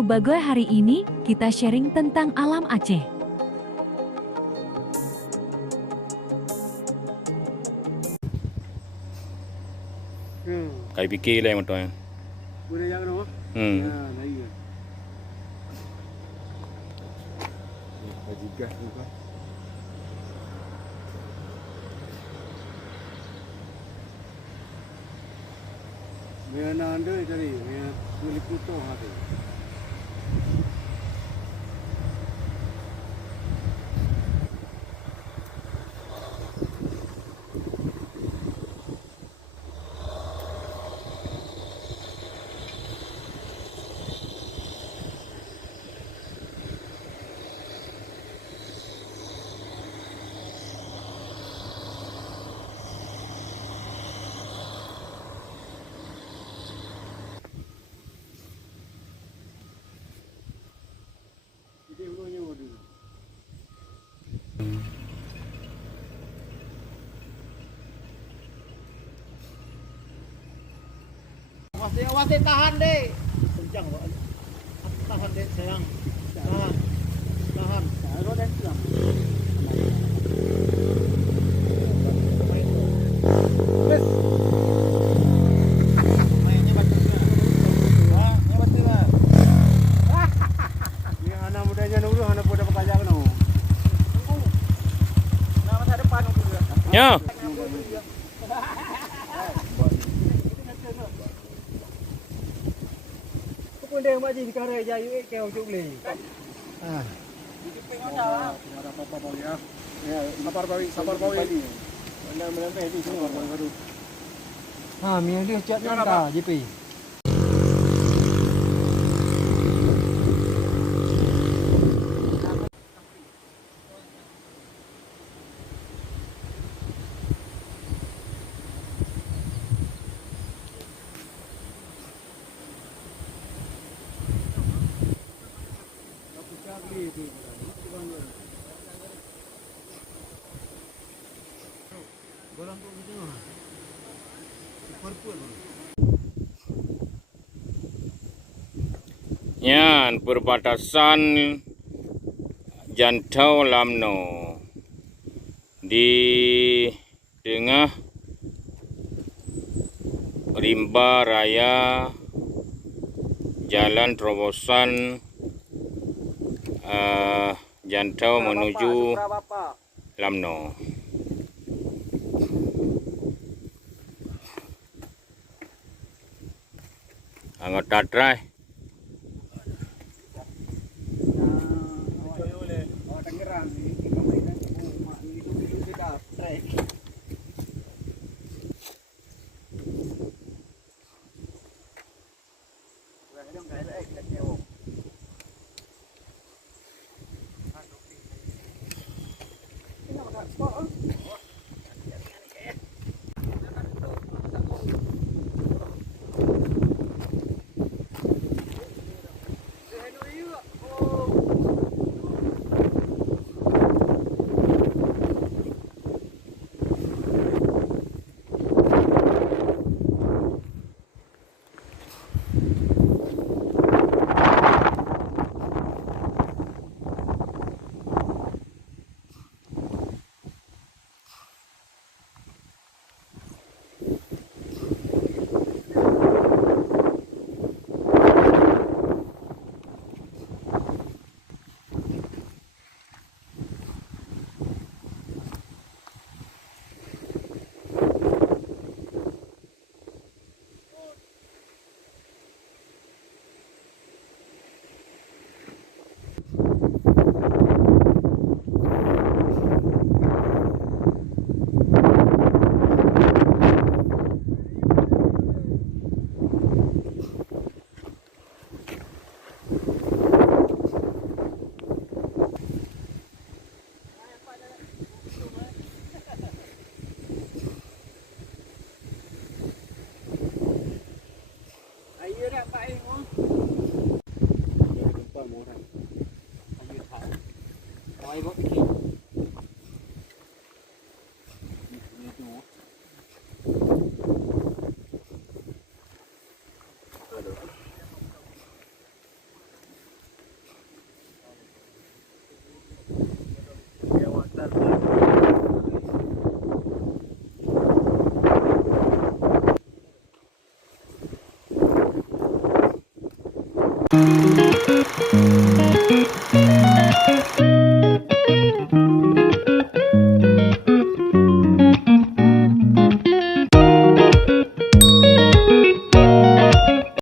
Bagoy, hari ini kita sharing tentang alam Aceh. Kayak pikir lah yang betul. Boleh jangan no? Hmm. Ya, naik ya. Bajigas juga. Mereka anda tadi, mereka boleh putus hati. Awas deh, tahan deh. Kencang, Pak. Tahan deh, sayang. Tahan. Tahan. Taruh dan pulang. Bes. Mainnya bagus lah. Wah, ini betul lah. Ini anak mudanya nuru, anak muda bekerja kan? Nah, masa depan aku juga. Ya. Pun dia mak di kare jayu kau juk le. Ah. Ada apa-apa bau ya? Ya, sabar bau ini. Benar-benar itu semua baru. Ha, miang dia cat nanda JP. Yan perbatasan Jantau Lamno di tengah rimba raya jalan terobosan Jantau menuju Lamno. Anggota try. Pak.